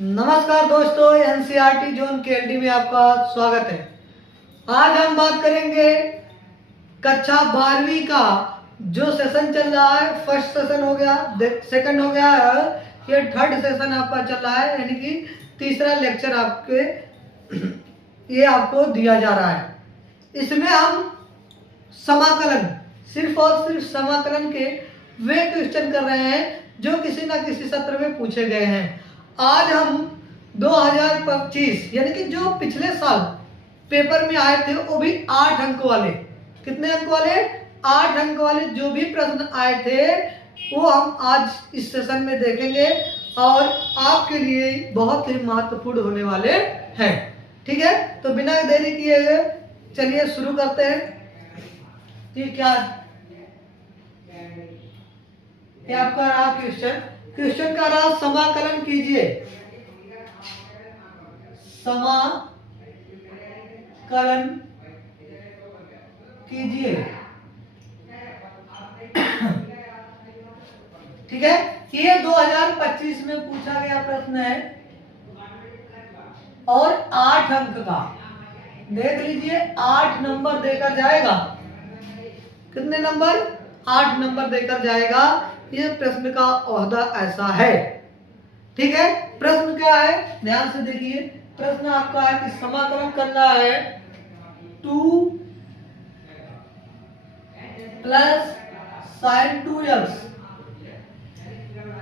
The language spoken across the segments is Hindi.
नमस्कार दोस्तों, एनसीईआरटी जोन केएलडी में आपका स्वागत है। आज हम बात करेंगे कक्षा 12वीं का जो सेशन चल रहा है। फर्स्ट सेशन हो गया, सेकंड हो गया है, ये थर्ड सेशन आपका चल रहा है, यानी कि तीसरा लेक्चर आपके ये आपको दिया जा रहा है। इसमें हम समाकलन, सिर्फ और सिर्फ समाकलन के वे क्वेश्चन कर रहे हैं जो किसी ना किसी सत्र में पूछे गए हैं। आज हम 2025 यानी कि जो पिछले साल पेपर में आए थे वो भी 8 अंक वाले, कितने अंक वाले? 8 अंक वाले जो भी प्रश्न आए थे वो हम आज इस सेशन में देखेंगे और आपके लिए बहुत ही महत्वपूर्ण होने वाले हैं। ठीक है, तो बिना देरी किए हुए चलिए शुरू करते हैं। क्या आपका रहा क्वेश्चन का रहा समाकलन कीजिए, समाकलन कीजिए। ठीक है, ये 2025 में पूछा गया प्रश्न है और 8 अंक का, देख लीजिए 8 नंबर देकर जाएगा। कितने नंबर? 8 नंबर देकर जाएगा। ये प्रश्न का ओहदा ऐसा है। ठीक है, प्रश्न क्या है ध्यान से देखिए। प्रश्न आपका है कि समाकलन करना है 2 प्लस साइन 2x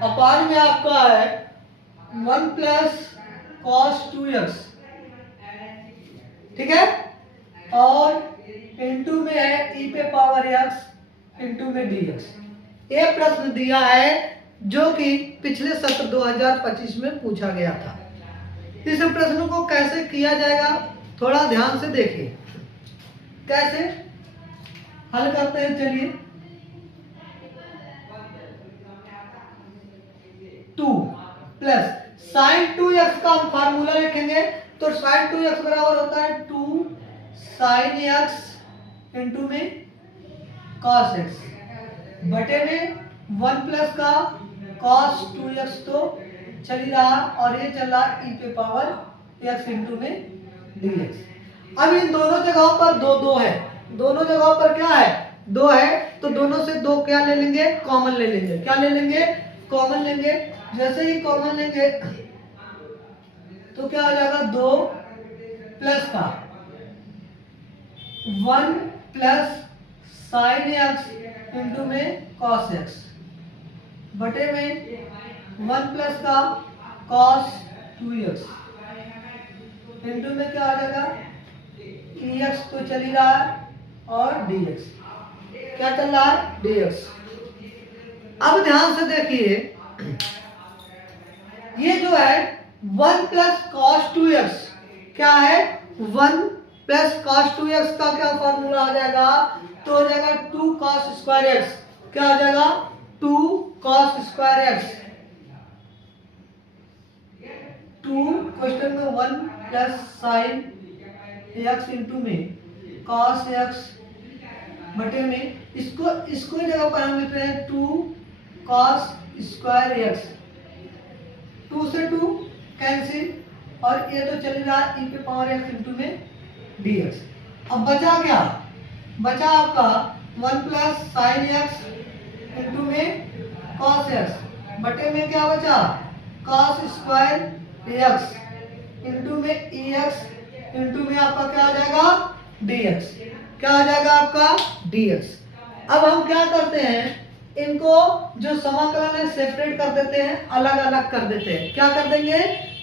अपान में आपका है 1 प्लस कॉस 2x। ठीक है, और इनटू में है e पे पावर x इनटू में dx। ये प्रश्न दिया है जो कि पिछले सत्र 2025 में पूछा गया था। इस प्रश्न को कैसे किया जाएगा थोड़ा ध्यान से देखिए। कैसे हल करते हैं, चलिए। 2 प्लस साइन 2x का हम फार्मूला लिखेंगे तो साइन 2x बराबर होता है 2 साइन x इंटू में कॉस x बटे में 1 प्लस का कॉस 2x तो चल ही रहा और ये चल रहा e पे पावर x इंटू में dx। अब इन दोनों जगहों पर दो दो है, दोनों जगहों पर क्या है? 2 है, तो दोनों से 2 क्या ले लेंगे? कॉमन ले लेंगे। क्या ले लेंगे? कॉमन लेंगे। जैसे ही कॉमन लेंगे तो क्या हो जाएगा? 2 प्लस का 1 प्लस साइन x इंटू में कॉस x बटे में 1 प्लस का कॉस 2x इंटू में क्या आ जाएगा? ex तो चल ही रहा है और dx। क्या चल रहा है? dx। अब ध्यान से देखिए, ये जो है 1 प्लस कॉस 2x क्या है? 1 प्लस कॉस 2x का क्या फॉर्मूला आ जाएगा? तो हो जाएगा 2 कॉस स्क्वायर x। क्या हो जाएगा? 2 कॉस स्क्वायर x। 2 क्वेश्चन में 1 प्लस साइन x इंटू में कॉस x बटे में इसको जगह पर हम लिख रहे हैं 2 कॉस स्क्वायर x। 2 से 2 कैंसिल और ये तो चल रहा e पे पावर x इंटू में dx। अब बचा क्या? बचा आपका 1 प्लस साइन x इंटू में कॉस x बटे में क्या बचा? कॉस स्क्वायर x इंटू में ex इंटू में आपका क्या आ जाएगा? dx। क्या आ जाएगा आपका? dx। अब हम क्या करते हैं, इनको जो समाकलन है सेपरेट कर देते हैं, अलग अलग कर देते हैं। क्या कर देंगे?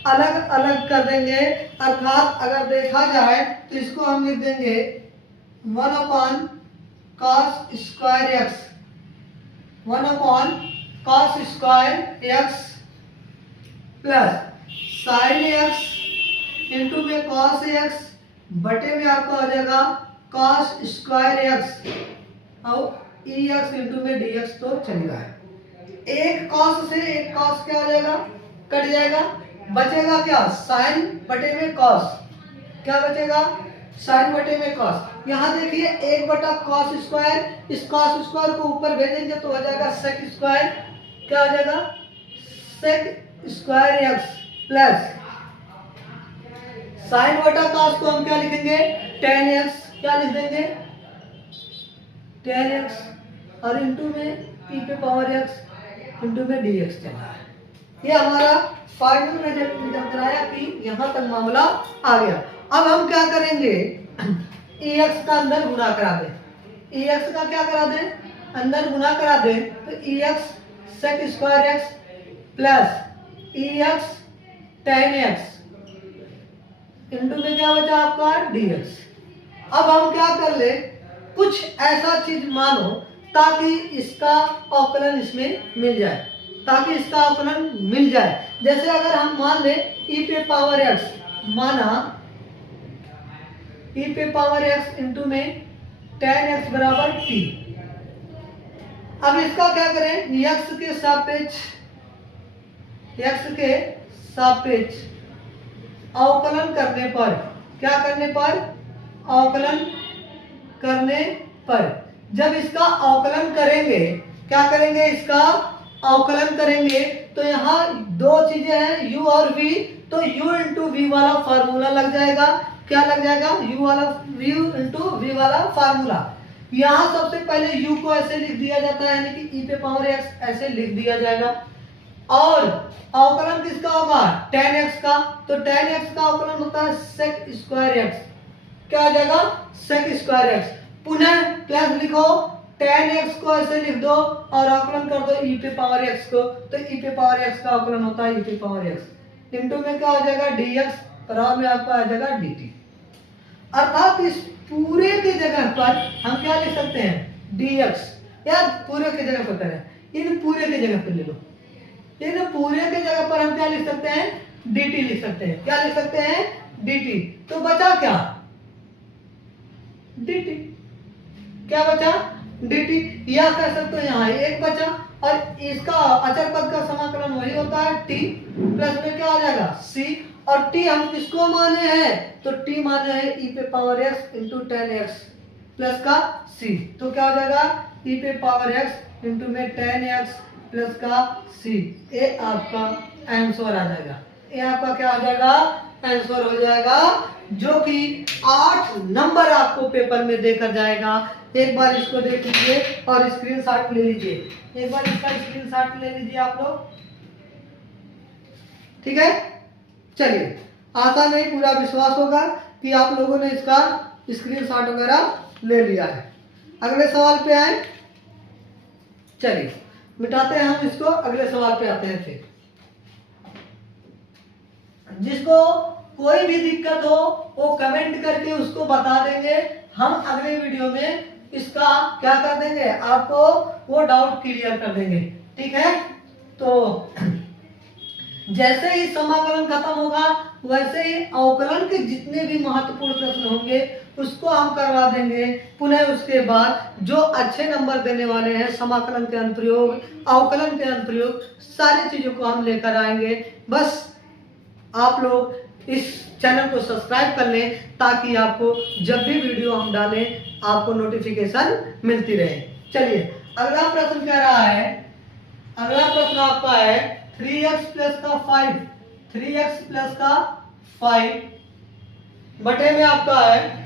अलग अलग कर देंगे। अर्थात अगर देखा जाए तो इसको हम लिख देंगे 1 अपान कॉस स्क्वायर x, 1 अपान cos square x plus sign x into में कॉस x बटे में आपका हो जाएगा कॉस स्क्वायर x और ex इंटू में dx तो चल रहा है। एक कॉस से एक कॉस क्या हो जाएगा? कट जाएगा। बचेगा क्या? साइन बटे में कॉस। क्या बचेगा? साइन बटे में कॉस। यहाँ देखिए 1 बटा कॉस स्क्वायर, इस कॉस स्क्वायर को ऊपर भेजेंगे तो हो जाएगा सेक स्क्वायर। क्या हो जाएगा? Sec square x plus sine बटा कॉस को हम क्या लिखेंगे, टेन एक्स, क्या लिख देंगे, टेन एक्स और इंटू में ई पे पावर एक्स इंटू में डी एक्स चला है। ये हमारा फाइनल रिजल्ट निकल कर आया कि यहाँ तक मामला आ गया। अब हम क्या करेंगे, ई एक्स का अंदर गुणा करा दें, ई एक्स का क्या करा दें, अंदर गुणा करा दें, तो e x sec square x plus e x tan x into में क्या बचा आपका डी एक्स। अब हम क्या कर ले, कुछ ऐसा चीज मानो ताकि इसका अवकलन इसमें मिल जाए, ताकि इसका अवकलन मिल जाए। जैसे अगर हम मान ले ई पे पावर एक्स, माना ई पे पावर एक्स इंटू में टेन एक्स बराबर टी। अब इसका क्या करें, एक्स के सापेक्ष, एक्स के सापेक्ष अवकलन करने पर, क्या करने पर, अवकलन करने पर, जब इसका अवकलन करेंगे, क्या करेंगे, इसका अवकलन करेंगे तो यहाँ दो चीजें हैं u और v, तो u इंटू वी वाला फार्मूला लग जाएगा। क्या लग जाएगा, u इंटू वी वाला फार्मूला। यहाँ सबसे पहले u को ऐसे लिख दिया जाता है, यानी कि e पे पावर x ऐसे लिख दिया जाएगा। और अवकलन किसका होगा, tan x का, तो tan x का अवकलन होता है sec स्क्वायर x, क्या आ जाएगा, sec स्क्वायर x। पुनः प्लस लिखो, tan x को ऐसे लिख दो और अवकलन कर दो e पे पावर x को, तो e पे पावर x का अवकलन होता है e पे पावर x इंटू में क्या हो जाएगा dx, बराबर में आपका आ जाएगा dt। अर्थात इस पूरे की जगह पर हम क्या लिख सकते हैं, dx, या पूरे की जगह पर करें, इन पूरे की जगह पर ले लो, इन पूरे की जगह पर हम क्या लिख सकते हैं, dt लिख सकते हैं। क्या लिख सकते हैं, dt। तो बचा क्या, dt, क्या बचा, dt। या कह सकते हो यहाँ एक बचा, और इसका अचर पद का समाकलन वही होता है t, प्लस में क्या आ जाएगा c, और t हम किसको माने हैं, तो t माने हैं e पे power x into ten x plus का c, तो क्या हो जाएगा e पे पावर x इंटू में टेन एक्स प्लस का c। ये आपका आंसर आ जाएगा, ये आपका क्या आ जाएगा, आंसर हो जाएगा, जो कि 8 नंबर आपको पेपर में देकर जाएगा। एक बार इसको देख लीजिए और स्क्रीनशॉट ले लीजिए, एक बार इसका स्क्रीनशॉट ले लीजिए आप लोग, ठीक है। चलिए, आशा नहीं पूरा विश्वास होगा कि आप लोगों ने इसका स्क्रीनशॉट वगैरह ले लिया है। अगले सवाल पे आए, चलिए मिटाते हैं हम इसको, अगले सवाल पे आते हैं। फिर जिसको कोई भी दिक्कत हो वो कमेंट करके उसको बता देंगे, हम अगले वीडियो में इसका क्या कर देंगे, आपको वो डाउट क्लियर कर देंगे, ठीक है। तो जैसे ही समाकलन खत्म होगा वैसे ही अवकलन के जितने भी महत्वपूर्ण प्रश्न होंगे उसको हम करवा देंगे। पुनः उसके बाद जो अच्छे नंबर देने वाले हैं, समाकलन के अनुप्रयोग, अवकलन के अनुप्रयोग, सारी चीजों को हम लेकर आएंगे। बस आप लोग इस चैनल को सब्सक्राइब कर लें ताकि आपको जब भी वीडियो हम डालें आपको नोटिफिकेशन मिलती रहे। चलिए अगला प्रश्न कह रहा है, अगला प्रश्न आपका है 3x प्लस का 5, 3x प्लस का 5 बटे में आपका है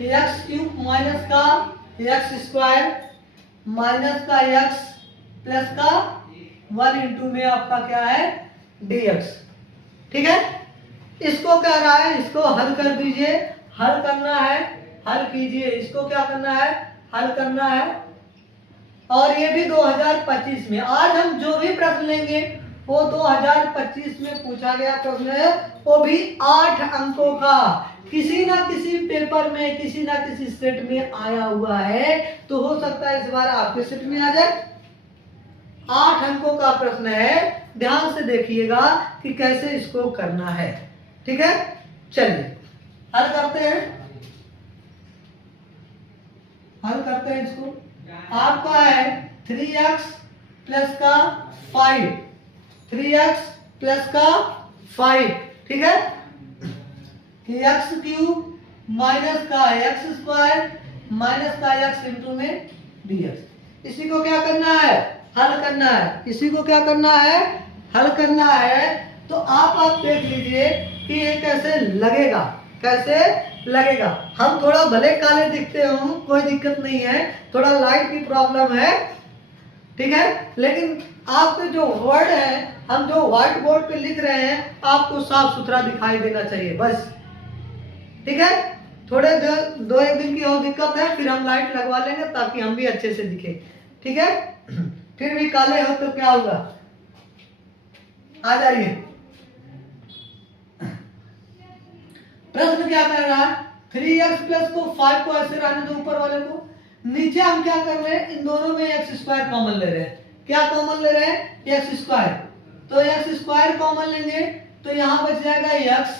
एक्स क्यूब माइनस का एक्स स्क्वायर माइनस का एक्स प्लस का 1 इंटू में आपका क्या है dx, ठीक है। इसको क्या रहा है, इसको हल कर दीजिए, हल करना है, हल कीजिए, इसको क्या करना है, हल करना है। और ये भी 2025 में, आज हम जो भी प्रश्न लेंगे वो 2025 में पूछा गया प्रश्न है, वो भी 8 अंकों का, किसी ना किसी पेपर में, किसी ना किसी सेट में आया हुआ है, तो हो सकता है इस बार आपके सेट में आ जाए। 8 अंकों का प्रश्न है, ध्यान से देखिएगा कि कैसे इसको करना है, ठीक है। चलिए हल करते हैं, हल करते हैं इसको। आपका है 3x प्लस का 5, 3x प्लस का 5, ठीक है। एक्स क्यूब माइनस का एक्स स्क्वायर माइनस का एक्स इंटू में dx। इसी को क्या करना है, हल करना है। इसी को क्या करना है, हल करना है। तो आप देख लीजिए कि ये कैसे लगेगा, कैसे लगेगा। हम थोड़ा भले काले दिखते हो, कोई दिक्कत नहीं है, थोड़ा लाइट की प्रॉब्लम है, ठीक है, लेकिन आपके जो वर्ड है, हम जो व्हाइट बोर्ड पे लिख रहे हैं, आपको साफ सुथरा दिखाई देना चाहिए बस, ठीक है। थोड़े दो एक दिन की और दिक्कत है, फिर हम लाइट लगवा लेंगे ताकि हम भी अच्छे से दिखे, ठीक है। फिर भी काले हो तो क्या होगा, आ जाइए। प्रश्न क्या कर रहा है, 3x प्लस को 5 को ऐसे रहने दो ऊपर वाले को, नीचे हम क्या कर रहे हैं, इन दोनों में एक्स स्क्वायर कॉमन ले रहे हैं। क्या कॉमन ले रहे हैं, एक्स स्क्वायर। तो एक्स स्क्वायर कॉमन लेंगे तो यहाँ बच जाएगा एक्स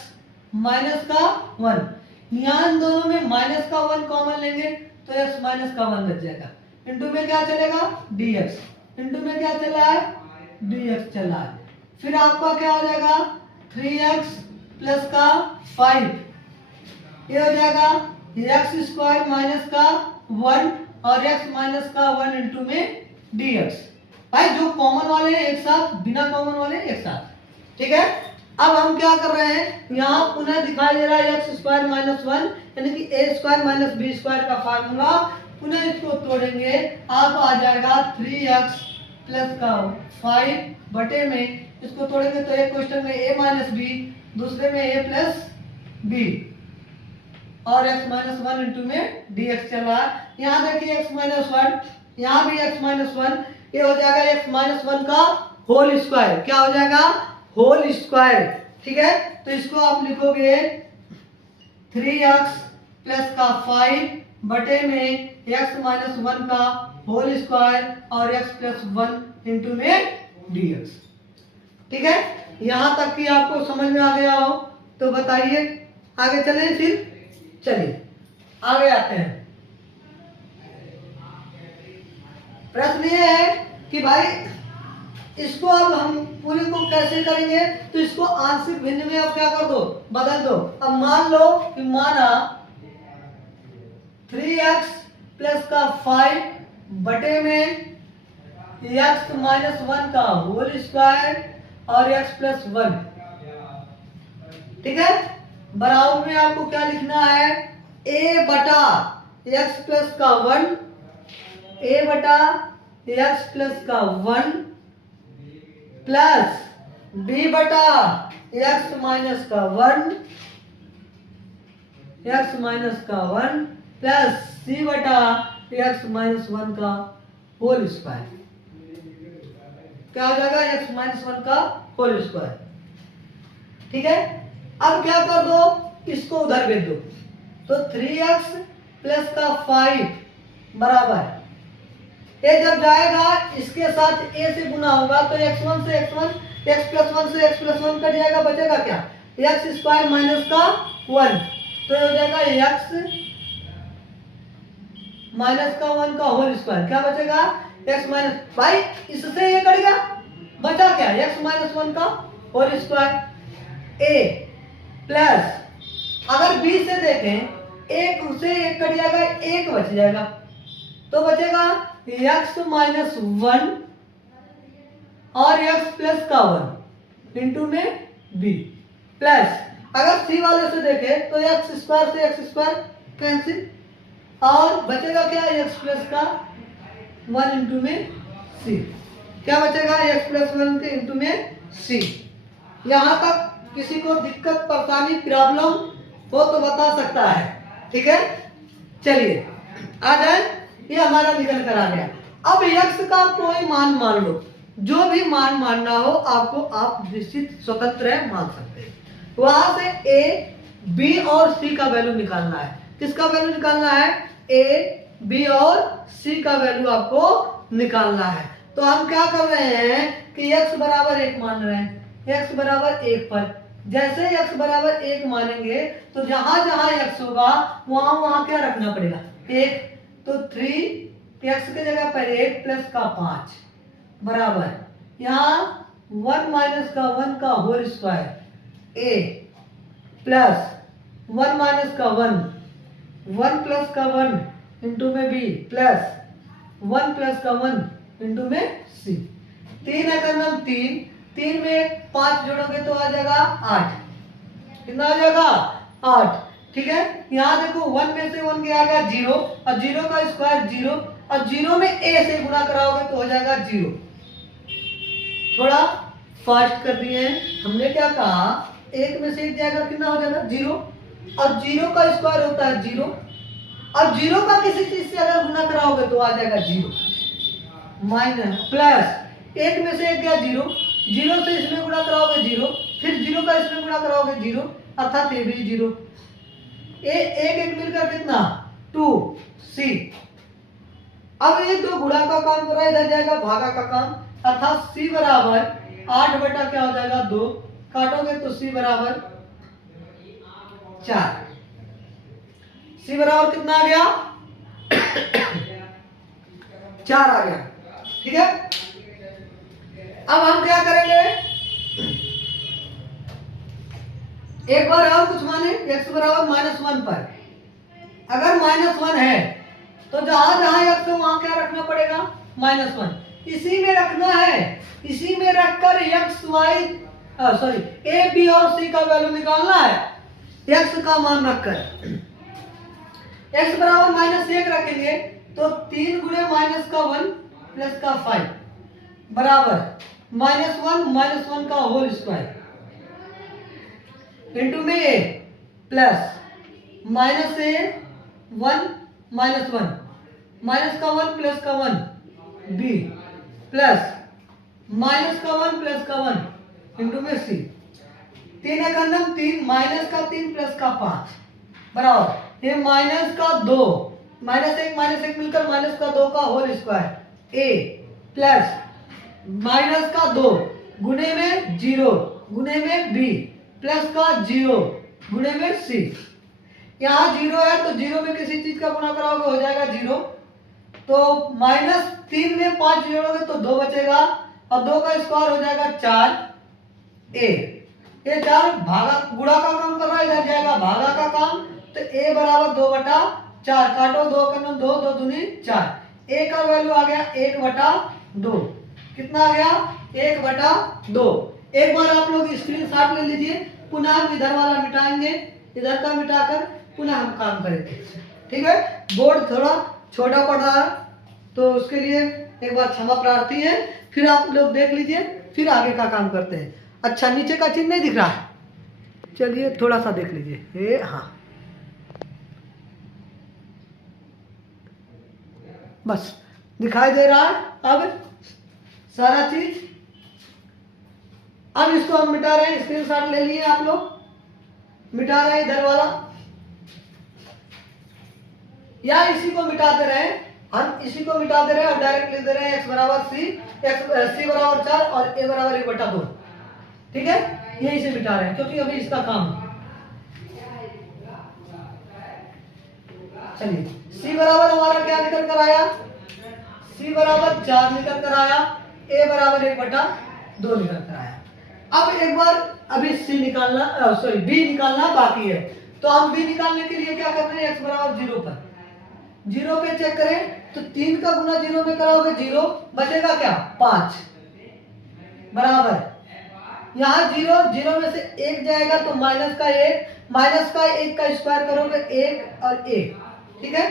माइनस का 1। यहाँ इन दोनों में माइनस का 1 कॉमन लेंगे तो एक्स माइनस का 1 बच जाएगा। इंटू में क्या चलेगा, dx। इंटू में क्या चला है, dx चला है। फिर आपका क्या हो जाएगा, 3x प्लस का 5, ये हो जाएगा एक्स स्क्वायर माइनस का 1 और x माइनस का 1 इंटू में dx। भाई जो कॉमन वाले हैं एक साथ, बिना कॉमन वाले एक साथ, ठीक है। अब हम क्या कर रहे हैं, यहाँ पुनः दिखाई दे रहा है एक्स स्क्वायर माइनस 1 यानी कि ए स्क्वायर माइनस बी स्क्वायर का फार्मूला, पुनः इसको तोड़ेंगे, आप आ जाएगा 3x प्लस का 5 बटे में, इसको तोड़ेंगे तो एक क्वेश्चन में a माइनस बी, दूसरे में a प्लस बी और x माइनस 1 इंटू में dx चल रहा है। यहाँ देखिए x माइनस 1, यहाँ भी x माइनस 1, ये हो जाएगा x माइनस 1 का होल स्क्वायर। क्या हो जाएगा, होल स्क्वायर, ठीक है। तो इसको आप लिखोगे 3x प्लस का 5 बटे में x माइनस 1 का होल स्क्वायर और x प्लस 1 इंटू में dx, ठीक है। यहां तक कि आपको समझ में आ गया हो तो बताइए, आगे चलें फिर, चलिए आगे आते हैं। प्रश्न ये है कि भाई इसको अब हम पूरे को कैसे करेंगे, तो इसको आंशिक भिन्न में अब क्या कर दो, बदल दो। अब मान लो कि माना 3x प्लस का 5 बटे में x माइनस 1 का होल स्क्वायर और x प्लस 1, ठीक है। बराबर में आपको क्या लिखना है, a बटा x प्लस का 1, a बटा x प्लस का 1 प्लस b बटा x माइनस का 1, x माइनस का 1 प्लस c बटा x माइनस 1 का होल स्क्वायर। क्या हो जाएगा, x माइनस 1 का होल स्क्वायर, ठीक है। अब क्या कर दो, इसको उधर भेज दो, तो 3x प्लस का 5 बराबर, ये जब जाएगा इसके साथ a से गुना होगा तो x1 से x1, x प्लस 1 से x प्लस 1 कट जाएगा, बचेगा क्या, x स्क्वायर माइनस का 1, तो ये हो जाएगा x माइनस का 1 का होल स्क्वायर। क्या बचेगा, x माइनस, भाई इससे ये कटेगा, बचा क्या, x माइनस 1 का होल स्क्वायर a प्लस, अगर b से देखें एक से एक कट जाएगा, एक बच जाएगा, तो बचेगा x माइनस 1 और x प्लस का 1 इंटू में b प्लस, अगर c वाले से देखें तो x स्क्वायर से x स्क्वायर कैंसिल और बचेगा क्या, x प्लस का 1 इंटू में c। क्या बचेगा, x प्लस 1 के इंटू में c। यहाँ तक किसी को दिक्कत परेशानी प्रॉब्लम हो तो बता सकता है, ठीक है। चलिए आ जाए, ये हमारा निकल कर आ गया। अब x का कोई मान मान लो, जो भी मान मानना हो आपको, आप निश्चित स्वतंत्र है, मान सकते हैं। वहां से a b और c का वैल्यू निकालना है। किसका वैल्यू निकालना है, a b और c का वैल्यू आपको निकालना है। तो हम क्या कर रहे हैं कि x बराबर 1 मान रहे हैं, x बराबर 1 पर जैसे x बराबर 1 मानेंगे तो जहां जहां x होगा वहां वहां क्या रखना पड़ेगा, 1, तो 3x की जगह पर 1 प्लस का 5 बराबर, यहाँ 1 माइनस का 1 का whole square a plus 1 minus का 1 प्लस का 1 इंटू में b प्लस 1 प्लस का 1 इंटू में c। 3 है का नाम 3 3 में 5 जोड़ोगे तो आ जाएगा 8। कितना आ जाएगा 8। ठीक है, यहाँ देखो 1 में से 1 गया गया 0 और 0 का स्क्वायर 0 और 0 में a से गुणा कराओगे तो हो जाएगा 0। थोड़ा फास्ट कर दिए हैं। हमने क्या कहा, 1 में से 1 जाएगा कितना हो जाएगा 0 और 0 का स्क्वायर होता है 0 और 0 का किसी चीज से अगर गुणा कराओगे तो आ जाएगा 0 माइनस प्लस 1 में से 1 गया 0, 0 से इसमें गुणा कराओगे 0, फिर 0 का इसमें गुणा कराओगे 0 अर्थात ये भी 0। एक मिलकर कितना 2c। अब ये दो गुणा का काम कर रहा है, इधर जाएगा भागा का काम, अर्थात c बराबर 8 बटा क्या हो जाएगा 2, काटोगे तो c बराबर 4। c बराबर कितना आ गया 4 आ गया। ठीक है, अब हम क्या करेंगे, एक बार और कुछ माने x बराबर -1 पर। अगर -1 है तो जहां जहां x हो वहां क्या रखना पड़ेगा -1। इसी में रखना है, इसी में रखकर x y sorry a b और c का वैल्यू निकालना है, x का मान रखकर। x बराबर -1 रखेंगे तो 3 गुणे -1 प्लस का 5 बराबर -1 का होल स्क्वायर इंटू में a plus minus a 1 -1 minus का 1 प्लस का 1 b प्लस माइनस का 1 प्लस का 1 इंटू में c। 3 एक अंदर 3 माइनस का 3 प्लस का 5 बराबर ये माइनस का 2 -1 मिलकर माइनस का 2 का whole square a plus minus का 2 गुणे में 0 गुणे में b प्लस का 0 गुणे में c। यहाँ 0 है तो 0 में किसी चीज का गुणा कराओगे हो जाएगा 0, तो -3 में 5 जोड़ोगे तो 2 बचेगा और 2 का स्क्वायर हो जाएगा 4 a। ये 4 भागा गुणा का काम कर रहा है, इधर जाएगा भागा का काम, तो a बराबर 2 बटा 4, काटो 2 का 2 2 दूनी 4, a का वैल्यू आ गया 1 बटा 2। कितना आ गया 1 बटा 2। एक बार आप लोग स्क्रीनशॉट ले लीजिए, पुनः हम इधर वाला मिटाएंगे, इधर का मिटाकर पुनः हम काम करेंगे। ठीक है, बोर्ड थोड़ा छोटा पड़ रहा है तो उसके लिए एक बार क्षमा प्रार्थी है, फिर आप लोग देख लीजिए, फिर आगे का काम करते हैं। अच्छा, नीचे का चिन्ह नहीं दिख रहा है, चलिए थोड़ा सा देख लीजिए। ये हाँ, बस दिखाई दे रहा है अब सारा चीज। अब इसको हम मिटा रहे हैं, स्क्रीनशॉट ले लिए आप लोग, मिटा रहे हैं इधर वाला, या इसी को मिटाते रहे, हम इसी को मिटाते रहे और डायरेक्ट लिख दे रहे हैं x बराबर c बराबर 4 और a बराबर 1 बटा 2। ठीक है, यही से मिटा रहे हैं क्योंकि अभी इसका काम है। चलिए, c बराबर हमारा क्या निकल कर आया, c बराबर 4 निकल कर आया, a बराबर 1 बटा 2 निकल कर आया। अब एक बार अभी c निकालना b निकालना बाकी है, तो हम b निकालने के लिए क्या कर रहे हैं, x बराबर 0 पर 0 पे चेक करें तो 3 का गुना 0 में कराओगे 0, बचेगा क्या 5 बराबर यहाँ 0 में से 1 जाएगा तो माइनस का 1 का स्क्वायर करोगे 1 और 1। ठीक है,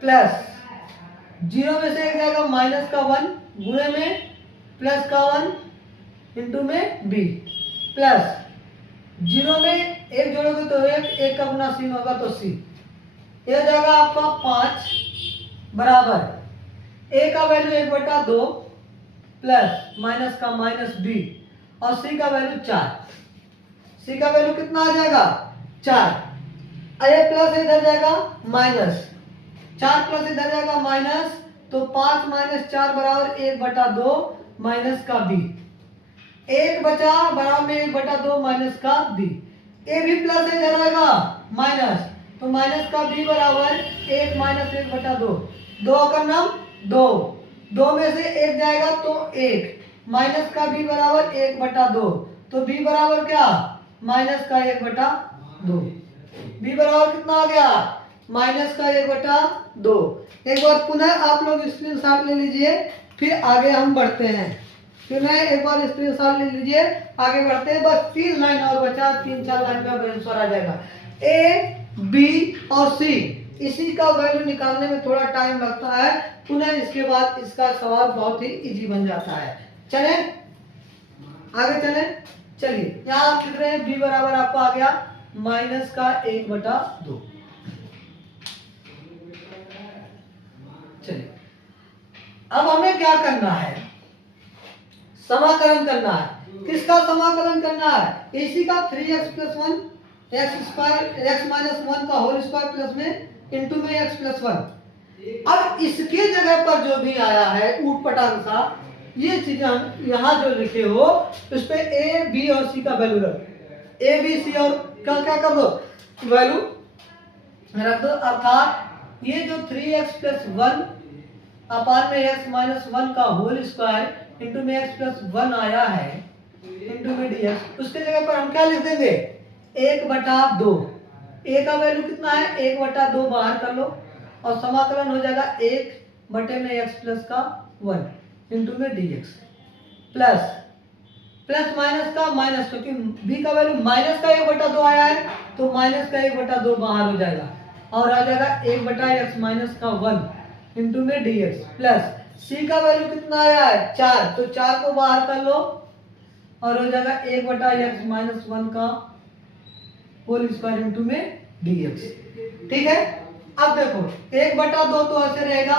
प्लस 0 में से 1 जाएगा माइनस का 1 गुणे में प्लस का 1 इंटू में b प्लस 0 में 1 जोड़ोगे तो 1 का गुना c होगा तो c। यह जाएगा आपका 5 बराबर a का वैल्यू 1 बटा 2 प्लस माइनस का माइनस b और c का वैल्यू 4। c का वैल्यू कितना आ जाएगा 4, a प्लस इधर जाएगा माइनस 4 प्लस इधर जाएगा माइनस, तो 5 माइनस 4 बराबर 1 बटा 2 माइनस का b, 1 बचा बराबर में 1 बटा 2 माइनस का b। a भी प्लस इधर आएगा माइनस, तो माइनस का b बराबर 1 माइनस 1 बटा 2, 2 का नाम 2 में से 1 जाएगा तो 1 माइनस का b बराबर 1 बटा 2, तो b बराबर क्या माइनस का 1 बटा 2। b बराबर कितना आ गया माइनस का 1 बटा 2। एक बार पुनः आप लोग स्क्रीनशॉट ले लीजिए, फिर आगे हम बढ़ते हैं। फिर मैं एक बार स्क्रीनशॉट ले लीजिए, आगे बढ़ते हैं। बस 3 लाइन और बचा, 3-4 लाइन में आंसर आ जाएगा। ए, बी और सी, इसी का वैल्यू निकालने में थोड़ा टाइम लगता है, पुनः इसके बाद इसका सवाल बहुत ही इजी बन जाता है। चले आगे चले, चलिए यहाँ आप लिख रहे हैं बी बराबर आपको आ गया -1/2। चलिए अब हमें क्या करना है, समाकलन करना है। किसका समाकलन करना है? इसी का 3x + 1 x-1 का होल स्क्वायर प्लस में इंटू में x + 1। अब इसके जगह पर जो भी आया है ऊट पटांग सा, ये चीजें हम यहाँ जो लिखे हो उस पे a, b और c का वैल्यू रख, a, b, c और क्या क्या कर दो, वैल्यू रख दो। अर्थात ये जो 3x + 1 अपान में x-1 का होल स्क्वायर इंटू में x + 1 आया है इंटू में dx, उसके जगह पर हम क्या लिख देंगे 1/2। a का वैल्यू कितना है 1/2, बाहर कर लो और समाकलन हो जाएगा 1/x + 1 इंटू में dx प्लस प्लस माइनस का माइनस, क्योंकि b का वैल्यू माइनस का 1/2 आया है तो माइनस का 1/2 बाहर हो जाएगा और आ जाएगा 1/x-1 इंटू में dx प्लस c का वैल्यू कितना आया है 4, तो 4 को बाहर कर लो और हो जाएगा 1/x-1 का होल स्क्वायर इंटू में dx। ठीक है, अब देखो 1/2 तो ऐसे रहेगा,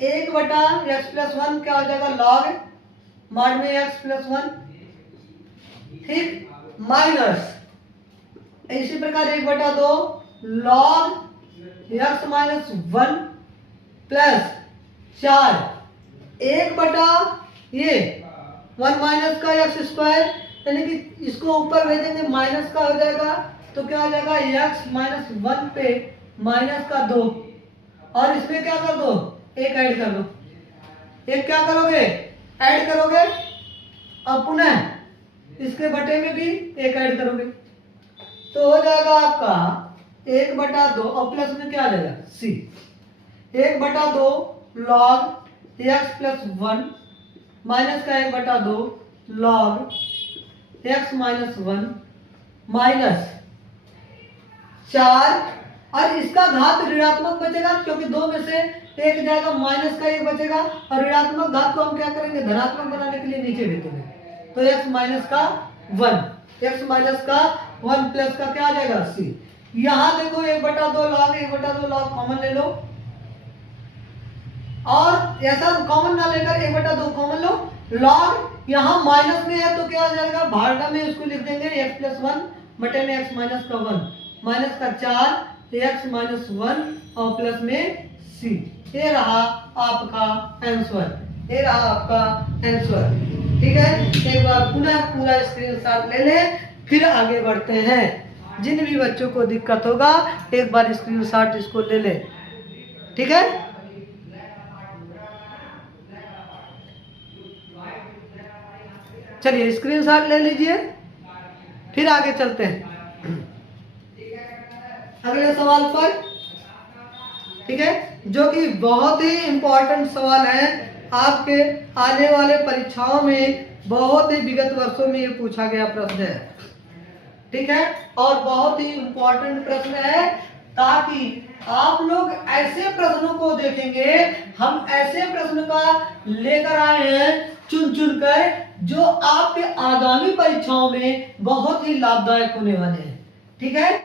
1/x + 1 क्या हो जाएगा log mod में x + 1, ठीक, माइनस इसी प्रकार 1/2 log x - 1 प्लस 4 1 माइनस का x², यानी कि इसको ऊपर भेजेंगे माइनस का हो जाएगा तो क्या हो जाएगा x - 1 पे -2 और इसमें क्या कर दो 1 ऐड कर दो। एक क्या करोगे ऐड करोगे अब पुनः इसके बटे में भी 1 ऐड करोगे तो हो जाएगा आपका 1/2 और प्लस में क्या आ जाएगा c 1/2 log x + 1 माइनस का 1/2 log x - 1 माइनस 4 और इसका घात ऋणात्मक बचेगा क्योंकि 2 में से 1 जाएगा, माइनस का 1 बचेगा और ऋणात्मक घात को हम क्या करेंगे धनात्मक बनाने के लिए नीचे भेजेंगे तो x - 1 x - 1 प्लस का क्या आ जाएगा c। यहां देखो 1/2 log कॉमन ले लो और ऐसा कॉमन ना लेकर 1/2 कॉमन लो, log यहाँ माइनस में है तो क्या हो जाएगा भागा में उसको लिख देंगे x + 1 बटे में x - 1 माइनस का 4 x - 1 और प्लस में c। ये रहा आपका आंसर, ये रहा आपका आंसर। ठीक है, एक बार पुनः पूरा स्क्रीनशॉट ले लें फिर आगे बढ़ते हैं। जिन भी बच्चों को दिक्कत होगा एक बार स्क्रीनशॉट इसको ले लें। ठीक है, चलिए स्क्रीनशॉट ले लीजिए फिर आगे चलते हैं अगले सवाल पर। ठीक है, जो कि बहुत ही इंपॉर्टेंट सवाल है, आपके आने वाले परीक्षाओं में बहुत ही विगत वर्षों में ये पूछा गया प्रश्न है। ठीक है, और बहुत ही इंपॉर्टेंट प्रश्न है ताकि आप लोग ऐसे प्रश्नों को देखेंगे, हम ऐसे प्रश्न का लेकर आए हैं चुन चुन कर जो आपके आगामी परीक्षाओं में बहुत ही लाभदायक होने वाले हैं। ठीक है।